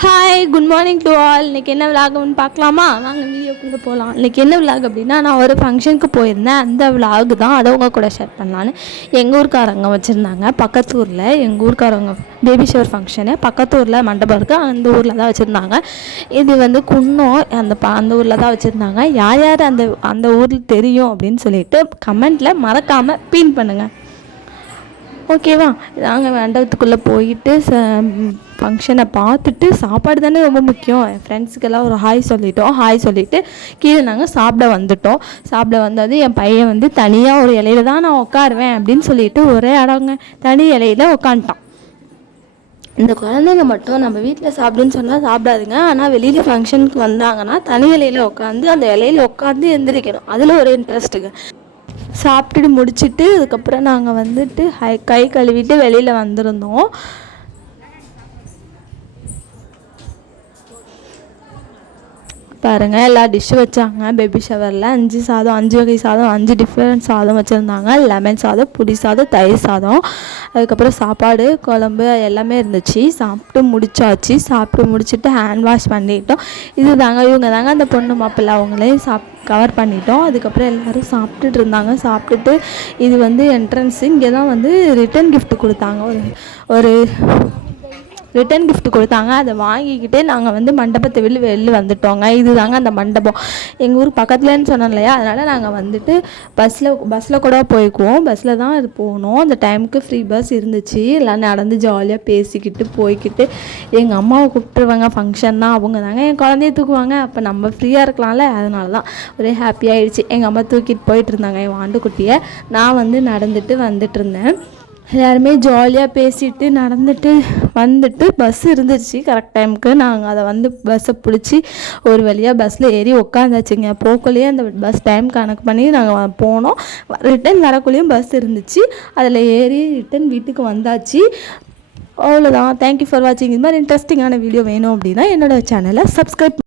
Hi good morning to all. இன்றைக்கி என்ன விலாகுன்னு பார்க்கலாமா? வாங்க வீடியோக்குள்ளே போகலாம். இன்றைக்கி என்ன விலாக் அப்படின்னா, நான் ஒரு ஃபங்க்ஷனுக்கு போயிருந்தேன். அந்த விலாக் தான், அதை உங்கள் கூட ஷேர் பண்ணலான்னு. எங்கள் ஊருக்காரங்க வச்சுருந்தாங்க பக்கத்து ஊரில். எங்கள் ஊருக்காரங்க பேபி ஷவர் ஃபங்க்ஷனு பக்கத்து ஊரில் மண்டபம் இருக்குது, அந்த ஊரில் தான் வச்சுருந்தாங்க. இது வந்து குன்னம், அந்த ஊரில் தான் வச்சுருந்தாங்க. யார் யார் அந்த ஊரில் தெரியும் அப்படின்னு சொல்லிட்டு கமெண்ட்டில் மறக்காமல் பின் பண்ணுங்கள், ஓகேவா? நாங்கள் மண்டபத்துக்குள்ளே போயிட்டு ஃபங்க்ஷனை பார்த்துட்டு, சாப்பாடு தானே ரொம்ப முக்கியம். என் ஃப்ரெண்ட்ஸுக்கெல்லாம் ஒரு ஹாய் சொல்லிவிட்டு கீழே நாங்கள் சாப்பிட வந்துட்டோம். சாப்பிட வந்தது என் பையன் வந்து தனியாக ஒரு இலையில தான் நான் உட்காருவேன் அப்படின்னு சொல்லிட்டு ஒரே இடங்க தனி இலையில உட்காந்துட்டான். இந்த குழந்தைங்க மட்டும் நம்ம வீட்டில் சாப்பிடுன்னு சொன்னால் சாப்பிடாதுங்க. ஆனால் வெளியில் ஃபங்க்ஷனுக்கு வந்தாங்கன்னா தனி இலையில் உட்காந்து அந்த இலையில் உட்காந்து எந்திரிக்கணும், அதில் ஒரு இன்ட்ரெஸ்ட்டுங்க. சாப்பிட்டுட்டு முடிச்சுட்டு அதுக்கப்புறம் நாங்கள் வந்துட்டு கை கழுவிட்டு வெளியில் வந்திருந்தோம். பாருங்கள், எல்லா டிஷ்ஷும் வச்சாங்க பேபி ஷவரில். 5 வகை சாதம், 5 டிஃப்ரெண்ட் சாதம் வச்சுருந்தாங்க. லெமன் சாதம், புளி சாதம், தயிர் சாதம், அதுக்கப்புறம் சாப்பாடு, குழம்பு எல்லாமே இருந்துச்சு. சாப்பிட்டு முடிச்சுட்டு ஹேண்ட் வாஷ் பண்ணிட்டோம். இவங்க தாங்க அந்த பொண்ணு மாப்பிள்ளை, அவங்களையும் கவர் பண்ணிட்டோம். அதுக்கப்புறம் எல்லோரும் சாப்பிட்டுட்டு இருந்தாங்க. சாப்பிட்டுட்டு இது வந்து என்ட்ரன்ஸு. இங்கே தான் வந்து ரிட்டன் கிஃப்ட் கொடுத்தாங்க. ஒரு ரிட்டன் கிஃப்ட் கொடுத்தாங்க. அதை வாங்கிக்கிட்டு நாங்கள் வந்து மண்டபத்தை வெளில வந்துட்டோங்க. இது தாங்க அந்த மண்டபம். எங்கள் ஊர் பக்கத்துலன்னு சொன்னோம் இல்லையா, அதனால் நாங்கள் வந்துட்டு பஸ்ஸில் கூட போய்க்குவோம். பஸ்ஸில் தான் இது போகணும். அந்த டைமுக்கு ஃப்ரீ பஸ் இருந்துச்சு. எல்லாம் நடந்து ஜாலியாக பேசிக்கிட்டு போய்கிட்டு எங்கள் அம்மாவை கூப்பிட்டுருவாங்க. ஃபங்க்ஷன் தான், அவங்க தாங்க என் குழந்தைய தூக்குவாங்க. அப்போ நம்ம ஃப்ரீயாக இருக்கலாம்ல, அதனால தான் ஒரே ஹாப்பியாகிடுச்சு. எங்கள் அம்மா தூக்கிட்டு போயிட்டு இருந்தாங்க என் வாண்டுக்குட்டியை. நான் வந்து நடந்துட்டு வந்துட்டு இருந்தேன். எல்லாருமே ஜாலியாக பேசிட்டு நடந்துட்டு வந்துட்டு பஸ் இருந்துச்சு கரெக்ட் டைமுக்கு. நாங்கள் அதை வந்து பஸ்ஸை பிடிச்சி ஒரு வழியாக பஸ்ஸில் ஏறி உட்காந்தாச்சுங்க. போக்குள்ளேயே அந்த பஸ் டைம் கணக்கு பண்ணி நாங்கள் போனோம். ரிட்டன் வரக்குள்ளேயும் பஸ் இருந்துச்சு, அதில் ஏறி ரிட்டன் வீட்டுக்கு வந்தாச்சு. அவ்வளோதான். தேங்க்யூ ஃபார் வாட்சிங். இது மாதிரி இன்ட்ரெஸ்டிங்கான வீடியோ வேணும் அப்படின்னா என்னோடய சேனலை சப்ஸ்கிரைப்